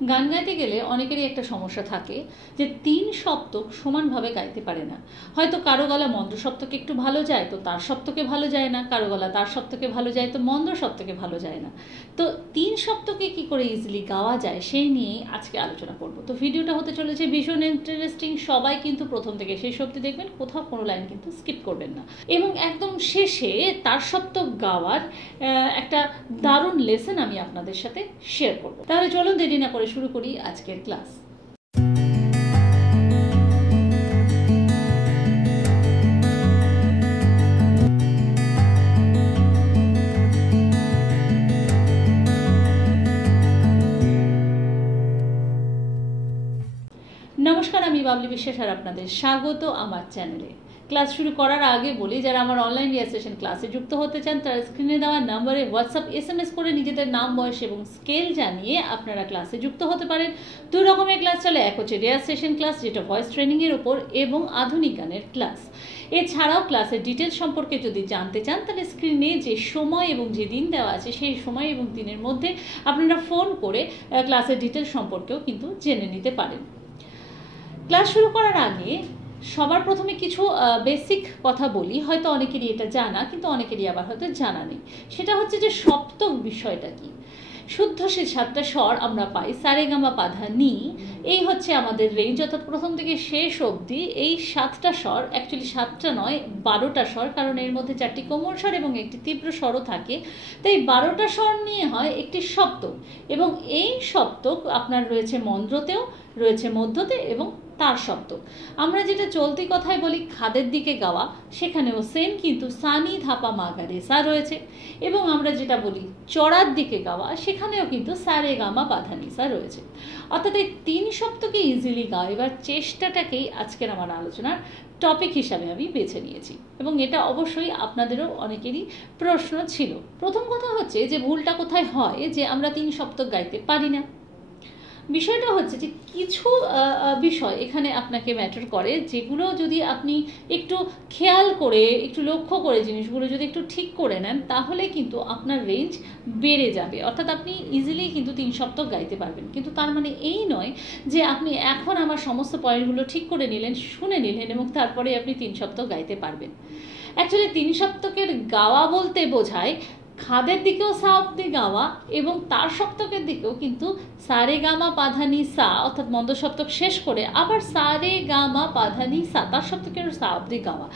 গান গাইতে গেলে অনেকেরই একটা সমস্যা থাকে যে 3 সপ্তক সমানভাবে গাইতে পারে না। হয়তো কারো গলা মন্দ্র সপ্তকে একটু ভালো যায় তো তার সপ্তকে ভালো যায় না, কারো গলা তার সপ্তকে ভালো যায় তো মন্দ্র সপ্তকে ভালো যায় না। তো 3 সপ্তকে কি করে ইজিলি গাওয়া যায় সেই নিয়েই আজকে আলোচনা করব। তো ভিডিওটা হতে চলেছে ভীষণ ইন্টারেস্টিং, সবাই কিন্তু প্রথম থেকে শেষ অবধি দেখবেন, কোথাও কোনো লাইন কিন্তু স্কিপ করবেন না। এবং একদম শেষে তার সপ্তক গাওয়ার একটা দারুণ লেসন আমি আপনাদের সাথে শেয়ার করব। তাহলে চলুন দেরি না করে শুরু করি আজকের ক্লাস। নমস্কার, আমি বাবলি বিশ্বাস আর আপনাদের স্বাগত আমার চ্যানেলে। ক্লাস শুরু করার আগে বলি, যারা আমার অনলাইন রিহার্সেশন ক্লাসে যুক্ত হতে চান তারা স্ক্রিনে দেওয়া নম্বরে হোয়াটসঅ্যাপ SMS করে নিজেদের নাম, বয়স এবং স্কেল জানিয়ে আপনারা ক্লাসে যুক্ত হতে পারেন। 2 রকমের ক্লাস চলে, এক হচ্ছে রিহার্সেশন ক্লাস যেটা ভয়েস ট্রেনিংয়ের উপর, এবং আধুনিক গানের ক্লাস। এছাড়াও ক্লাসের ডিটেলস সম্পর্কে যদি জানতে চান তাহলে স্ক্রিনে যে সময় এবং যে দিন দেওয়া আছে সেই সময় এবং দিনের মধ্যে আপনারা ফোন করে ক্লাসের ডিটেলস সম্পর্কেও কিন্তু জেনে নিতে পারেন। ক্লাস শুরু করার আগে সবার প্রথমে কিছু বেসিক কথা বলি, হয়তো অনেকেরই এটা জানা কিন্তু অনেকেরই আবার হয়তো জানা নেই। সেটা হচ্ছে যে সপ্তক বিষয়টা কি। শুদ্ধ সে 7টা স্বর আমরা পাই, সারেগামা পাধা নি, এই হচ্ছে আমাদের রেঞ্জ, অর্থাৎ প্রথম থেকে শেষ অবধি এই 7টা স্বর, অ্যাকচুয়ালি 7টা নয় 12টা স্বর, কারণ এর মধ্যে 4টি কোমল স্বর এবং একটি তীব্র স্বরও থাকে। তাই 12টা স্বর নিয়ে হয় একটি সপ্তক, এবং এই সপ্তক আপনার রয়েছে মন্দ্রতেও, রয়েছে মধ্যতে এবং তার সপ্তক। আমরা যেটা চলতি কথায় বলি খাদের দিকে গাওয়া, সেখানেও সেম কিন্তু সানি ধাপা মাগা রে সা রয়েছে, এবং আমরা যেটা বলি চড়ার দিকে গাওয়া, সেখানেও কিন্তু সারে গামা পাধা নি সা রয়েছে। অর্থাৎ এই 3 সপ্তকে ইজিলি গাওয়া, এবার চেষ্টাটাকেই আজকের আমার আলোচনার টপিক হিসাবে আমি বেছে নিয়েছি, এবং এটা অবশ্যই আপনাদেরও অনেকেরই প্রশ্ন ছিল। প্রথম কথা হচ্ছে যে ভুলটা কোথায় হয়, যে আমরা 3 সপ্তক গাইতে পারি না। বিষয়টা হচ্ছে যে কিছু বিষয় এখানে আপনাকে ম্যাটার করে, যেগুলো যদি আপনি একটু খেয়াল করে, একটু লক্ষ্য করে জিনিসগুলো যদি একটু ঠিক করে নেন, তাহলে কিন্তু আপনার রেঞ্জ বেড়ে যাবে। অর্থাৎ আপনি ইজিলি কিন্তু 3 সপ্তক গাইতে পারবেন। কিন্তু তার মানে এই নয় যে আপনি এখন আমার সমস্ত পয়েন্টগুলো ঠিক করে নিলেন, শুনে নিলেন এবং তারপরে আপনি 3 সপ্তক গাইতে পারবেন। অ্যাকচুয়ালি 3 সপ্তকের গাওয়া বলতে বোঝায় খাদের দিকেও সা অব্দি গাওয়া, এবং তার সপ্তকের দিকেও কিন্তু সারে গামা পাধানি সা, অর্থাৎ মন্দ সপ্তক শেষ করে আবার সারে গামা পাধানি সা, তার সপ্তকের সা অব্দি গাওয়া,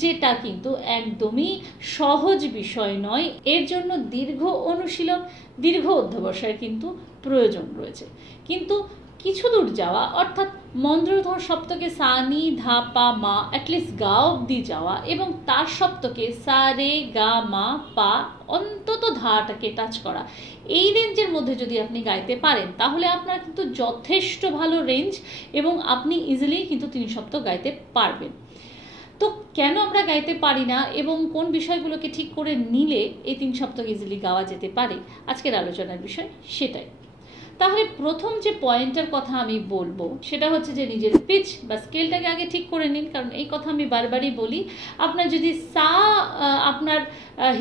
যেটা কিন্তু একদমই সহজ বিষয় নয়। এর জন্য দীর্ঘ অনুশীলন, দীর্ঘ অধ্যবসায়ের কিন্তু প্রয়োজন রয়েছে। কিন্তু কিছু দূর যাওয়া, অর্থাৎ মন্দ্রধর সপ্তকে সা নি ধা পা মা অ্যাটলিস্ট গা অব্দি যাওয়া, এবং তার সপ্তকে সা রে গা মা পা অন্তত ধাটাকে টাচ করা, এই রেঞ্জের মধ্যে যদি আপনি গাইতে পারেন তাহলে আপনার কিন্তু যথেষ্ট ভালো রেঞ্জ, এবং আপনি ইজিলি কিন্তু 3 সপ্তক গাইতে পারবেন। তো কেন আমরা গাইতে পারি না এবং কোন বিষয়গুলোকে ঠিক করে নিলে এই 3 সপ্তক ইজিলি গাওয়া যেতে পারে, আজকের আলোচনার বিষয় সেটাই। তাহলে প্রথম যে পয়েন্টের কথা আমি বলবো সেটা হচ্ছে যে নিজের পিচ বা স্কেলটাকে আগে ঠিক করে নিন। কারণ এই কথা আমি বারবারই বলি, আপনার যদি সা আপনার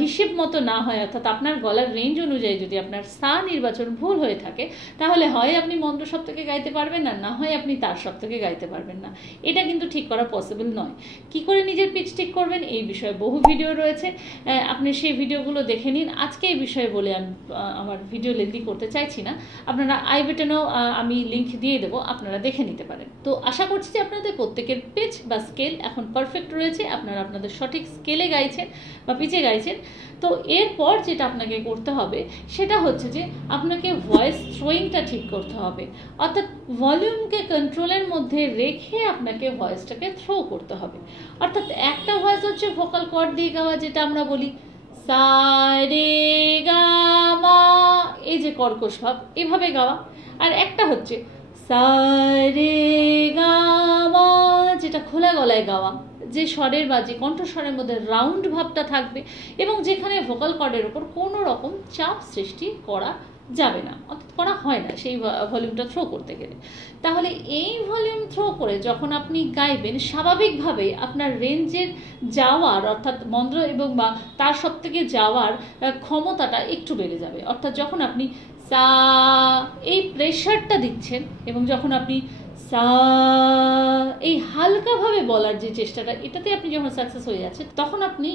হিসেব মতো না হয়, অর্থাৎ আপনার গলার রেঞ্জ অনুযায়ী যদি আপনার সা নির্বাচন ভুল হয়ে থাকে, তাহলে হয় আপনি মন্দ্র সপ্তকে গাইতে পারবেন না, না হয় আপনি তার সপ্তকে গাইতে পারবেন না। এটা কিন্তু ঠিক করা পসিবল নয়। কি করে নিজের পিচ ঠিক করবেন এই বিষয়ে বহু ভিডিও রয়েছে, আপনি সেই ভিডিওগুলো দেখে নিন। আজকে এই বিষয়ে বলে আমি আমার ভিডিও লেন্দি করতে চাইছি না, আপনারা আই বাটনেও আমি লিঙ্ক দিয়ে দেবো, আপনারা দেখে নিতে পারেন। তো আশা করছি যে আপনাদের প্রত্যেকের পিচ বা স্কেল এখন পারফেক্ট রয়েছে, আপনারা আপনাদের সঠিক স্কেলে গাইছেন বা পিচে গাইছেন। তো এরপর যেটা আপনাকে করতে হবে সেটা হচ্ছে যে আপনাকে ভয়েস থ্রোয়িংটা ঠিক করতে হবে, অর্থাৎ ভলিউমকে কন্ট্রোলের মধ্যে রেখে আপনাকে ভয়েসটাকে থ্রো করতে হবে। অর্থাৎ একটা ভয়েস হচ্ছে ভোকাল কর্ড দিয়ে গাওয়া, যেটা আমরা বলি সা রে গা মা, এই যে কর্কশ ভাব এভাবে গাওয়া, আর একটা হচ্ছে সা রে গা মা, যেটা খোলা গলায় গাওয়া, যে স্বরের বা যে কণ্ঠস্বরের মধ্যে রাউন্ড ভাবটা থাকবে এবং যেখানে ভোকাল কর্ডের ওপর কোনো রকম চাপ সৃষ্টি করা যাবে না, অর্থাৎ করা হয় না সেই ভলিউমটা থ্রো করতে গেলে। তাহলে এই ভলিউম থ্রো করে যখন আপনি গাইবেন, স্বাভাবিকভাবে আপনার রেঞ্জের যাওয়ার, অর্থাৎ মন্দ্র এবং বা তার সপ্তকে যাওয়ার ক্ষমতাটা একটু বেড়ে যাবে। অর্থাৎ যখন আপনি সা, এই প্রেশারটা দিচ্ছেন এবং যখন আপনি সা এই হালকাভাবে বলার যে চেষ্টাটা, এটাতে আপনি যখন সাকসেস হয়ে যাচ্ছেন তখন আপনি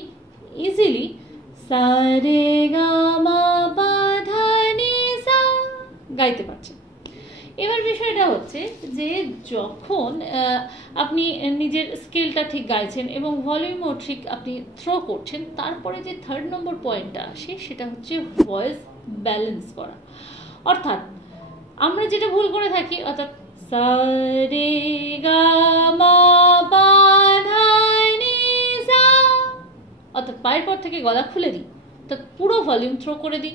ইজিলি সা রে গা মা পা ধা নি সা গাইতে পারছেন। এবার বিষয়টা হচ্ছে যে যখন আপনি নিজের স্কেলটা ঠিক গাইছেন এবং ভলিউমও ঠিক আপনি থ্রো করছেন, তারপরে যে 3rd নম্বর পয়েন্টটা আসে সেটা হচ্ছে ভয়েস ব্যালেন্স করা। অর্থাৎ আমরা যেটা ভুল করে থাকি, অর্থাৎ সা রে গা মা পা ধা নি সা, অর্থাৎ পায়ের পর থেকে গলা খুলে দিই, অর্থাৎ পুরো ভলিউম থ্রো করে দিই,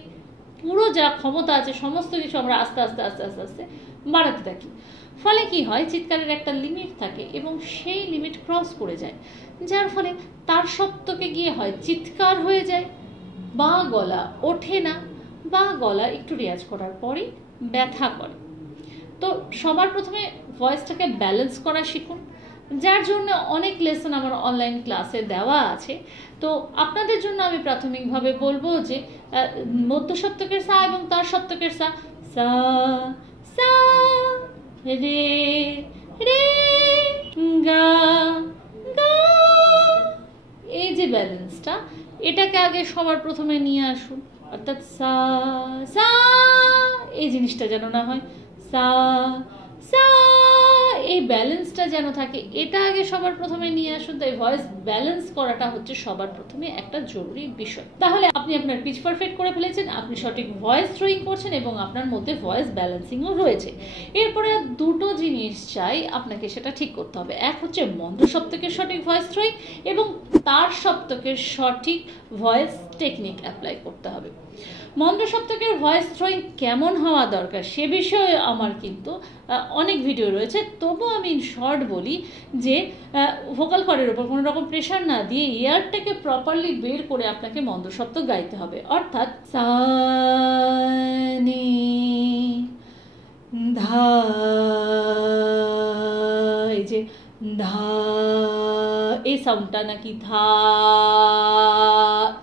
পুরো যা ক্ষমতা আছে সমস্ত কিছু আমরা আস্তে আস্তে আস্তে আস্তে আস্তে বাড়াতে থাকি। ফলে কি হয়, চিৎকারের একটা লিমিট থাকে এবং সেই লিমিট ক্রস করে যায়, যার ফলে তার সপ্তকে গিয়ে হয় চিৎকার হয়ে যায়, বা গলা ওঠে না, বা গলা একটু রেয়াজ করার পরই ব্যথা করে। তো সবার প্রথমে ভয়েসটাকে ব্যালেন্স করা শিখুন, যার জন্য অনেক লেসন আমার অনলাইন ক্লাসে দেওয়া আছে। তো আপনাদের জন্য আমি প্রাথমিকভাবে বলবো যে মধ্য সপ্তকের সা এবং তার সপ্তকের সা, সা সা রে রে গা গা, এই যে ব্যালেন্সটা, এটাকে আগে সবার প্রথমে নিয়ে আসুন। অর্থাৎ সা সা এই জিনিসটা যেন না হয়, সা সা এই ব্যালেন্সটা যেন থাকে, এটা আগে সবার প্রথমে নিয়ে আসুন। তাই ভয়েস ব্যালেন্স করাটা হচ্ছে সবার প্রথমে একটা জরুরি বিষয়। তাহলে আপনি আপনার পিচ পারফেক্ট করে ফেলেছেন, আপনি সঠিক ভয়েস থ্রোয়িং করছেন এবং আপনার মধ্যে ভয়েস ব্যালেন্সিংও রয়েছে। এরপরে দুটো জিনিস চাই আপনাকে, সেটা ঠিক করতে হবে। এক হচ্ছে মন্দ্র সপ্তকের সঠিক ভয়েস থ্রোয়িং এবং তার সপ্তকের সঠিক ভয়েস টেকনিক অ্যাপ্লাই করতে হবে। মন্দ্র সপ্তকের ভয়েস থ্রোয়িং কেমন হওয়া দরকার সে বিষয়ে আমার কিন্তু অনেক ভিডিও রয়েছে, তবু আমি শর্ট বলি যে ভোকাল কর্ডের উপর কোনো রকম প্রেশার না দিয়ে এয়ারটাকে প্রপারলি বের করে আপনাকে মন্দ্র সপ্তক গাইতে হবে। অর্থাৎ সা নি ধা, এই যে ধা এই সাউন্ডটা নাকি ধা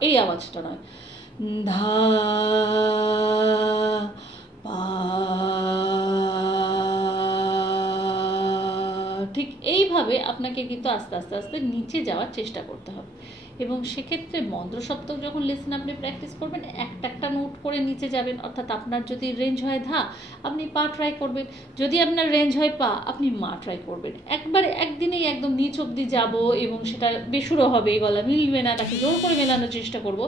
এই আওয়াজটা নয়, ধা পা, ঠিক এইভাবে আপনাকে কিন্তু আস্তে আস্তে আস্তে নিচে যাওয়ার চেষ্টা করতে হবে। এবং সেক্ষেত্রে মন্দ্র সপ্তক যখন লেসন আপনি প্র্যাকটিস করবেন, একটা একটা নোট করে নিচে যাবেন। অর্থাৎ আপনার যদি রেঞ্জ হয় ধা, আপনি পা ট্রাই করবেন, যদি আপনার রেঞ্জ হয় পা, আপনি মা ট্রাই করবেন। একবারে একদিনেই একদম নিচ অব্দি যাব এবং সেটা বেসুরো হবে, গলা মিলবে না, তাকে জোর করে মেলানোর চেষ্টা করব,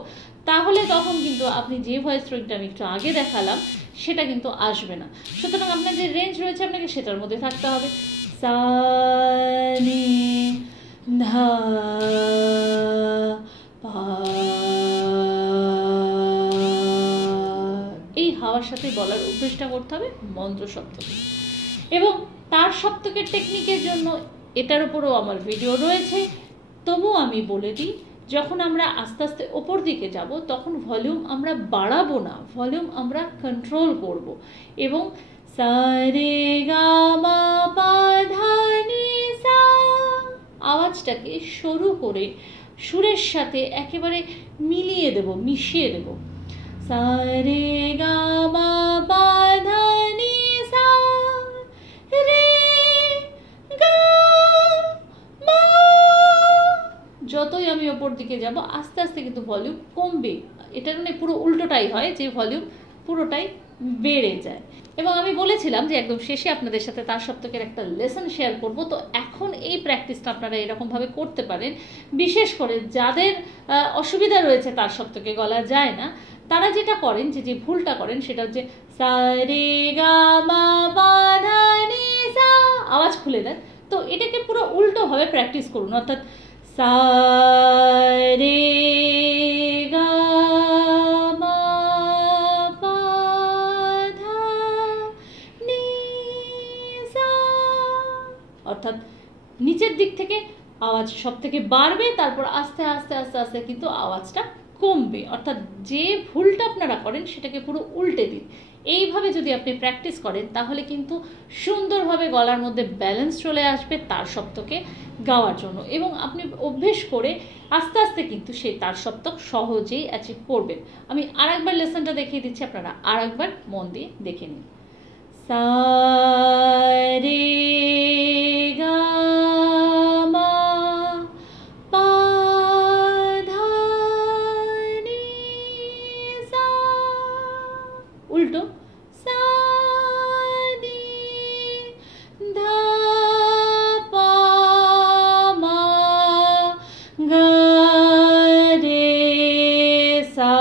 তাহলে তখন কিন্তু আপনি যে ভয়েস থ্রোয়িংটা আমি একটু আগে দেখালাম সেটা কিন্তু আসবে না। সুতরাং আপনার যে রেঞ্জ রয়েছে আপনাকে সেটার মধ্যে থাকতে হবে। সা নি ধা পা, এই হাওয়ার সাথে বলার অভ্যেসটা করতে হবে মন্ত্র সপ্তকে। এবং তার সপ্তকের টেকনিকের জন্য এটার উপরও আমার ভিডিও রয়েছে, তবু আমি বলে দিই, যখন আমরা আস্তে আস্তে ওপর দিকে যাব তখন ভলিউম আমরা বাড়াবো না, ভলিউম আমরা কন্ট্রোল করব এবং সা রে গা মা পা ধা নি সা আওয়াজটাকে সরু করে সুরের সাথে একেবারে মিলিয়ে দেব, মিশিয়ে দেব। সা রে গা মা পা ধা নি সা রে গা মা, যতই আমি ওপর দিকে যাব আস্তে আস্তে কিন্তু ভলিউম কমবে। এটা মানে পুরো উল্টোটাই হয়, যে ভলিউম পুরোটাই বেড়ে যায়। এবং আমি বলেছিলাম যে একদম শেষে আপনাদের সাথে তার সপ্তকের একটা লেসন শেয়ার করব। তো এখন এই প্র্যাকটিসটা আপনারা এরকমভাবে করতে পারেন, বিশেষ করে যাদের অসুবিধা রয়েছে তার সপ্তকে গলা যায় না, তারা যেটা করেন, যে ভুলটা করেন সেটা হচ্ছে সা রে গা মা পা ধা নি সা, আওয়াজ খুলে দেন। তো এটাকে পুরো উল্টোভাবে প্র্যাকটিস করুন। অর্থাৎ সা রে গা মা পা ধা নি সা, অর্থাৎ নিচের দিক থেকে আওয়াজ সব থেকে বাড়বে, তারপর আস্তে আস্তে আস্তে আস্তে কিন্তু আওয়াজটা কমবে। অর্থাৎ যে ভুলটা আপনারা করেন সেটাকে পুরো উল্টে দিন। এইভাবে যদি আপনি প্র্যাকটিস করেন তাহলে কিন্তু সুন্দরভাবে গলার মধ্যে ব্যালেন্স চলে আসবে তার সপ্তকে গাওয়ার জন্য, এবং আপনি অভ্যেস করে আস্তে আস্তে কিন্তু সেই তার সপ্তক সহজেই অ্যাচিভ করবেন। আমি আরেকবার লেসনটা দেখিয়ে দিচ্ছি, আপনারা আরেকবার মন দিয়ে দেখে নিন। সা রে গা মা পা ধা নি সা, উল্টো সা নি ধা পা মা গা রে সা।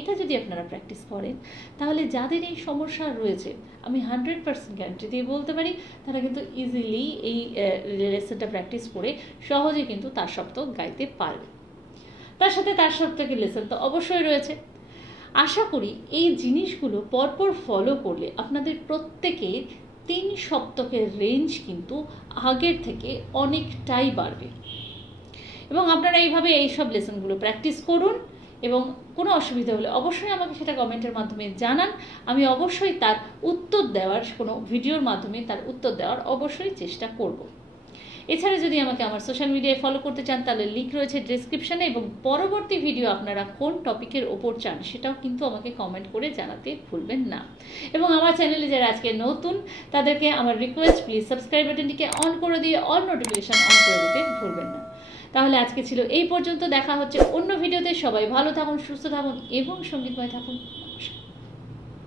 এটা যদি আপনারা প্র্যাকটিস করেন তাহলে যাদের এই সমস্যা রয়েছে আমি 100% গ্যারান্টি দিয়ে বলতে পারি তারা কিন্তু ইজিলি এই লেসনটা প্র্যাকটিস করে সহজে কিন্তু তার সপ্তক গাইতে পারবে। তার সাথে তার সপ্তকের লেসন তো অবশ্যই রয়েছে। আশা করি এই জিনিসগুলো পরপর ফলো করলে আপনাদের প্রত্যেকের 3 সপ্তকের রেঞ্জ কিন্তু আগের থেকে অনেকটাই বাড়বে, এবং আপনারা এইভাবে এইসব লেসনগুলো প্র্যাকটিস করুন, এবং কোনো অসুবিধা হলে অবশ্যই আমাকে সেটা কমেন্টের মাধ্যমে জানান। আমি অবশ্যই তার উত্তর দেওয়ার, কোনো ভিডিওর মাধ্যমে তার উত্তর দেওয়ার অবশ্যই চেষ্টা করব। এছাড়া যদি আমাকে আমার সোশ্যাল মিডিয়ায় ফলো করতে চান তাহলে লিঙ্ক রয়েছে ডেসক্রিপশানে, এবং পরবর্তী ভিডিও আপনারা কোন টপিকের ওপর চান সেটাও কিন্তু আমাকে কমেন্ট করে জানাতে ভুলবেন না। এবং আমার চ্যানেলে যারা আজকে নতুন তাদেরকে আমার রিকোয়েস্ট, প্লিজ সাবস্ক্রাইব বাটনটিকে অন করে দিয়ে অল নোটিফিকেশান অন করে দিতে ভুলবেন না। তাহলে আজকে ছিল এই পর্যন্ত, দেখা হচ্ছে অন্য ভিডিওতে। সবাই ভালো থাকুন, সুস্থ থাকুন এবং সঙ্গীতময় থাকুন।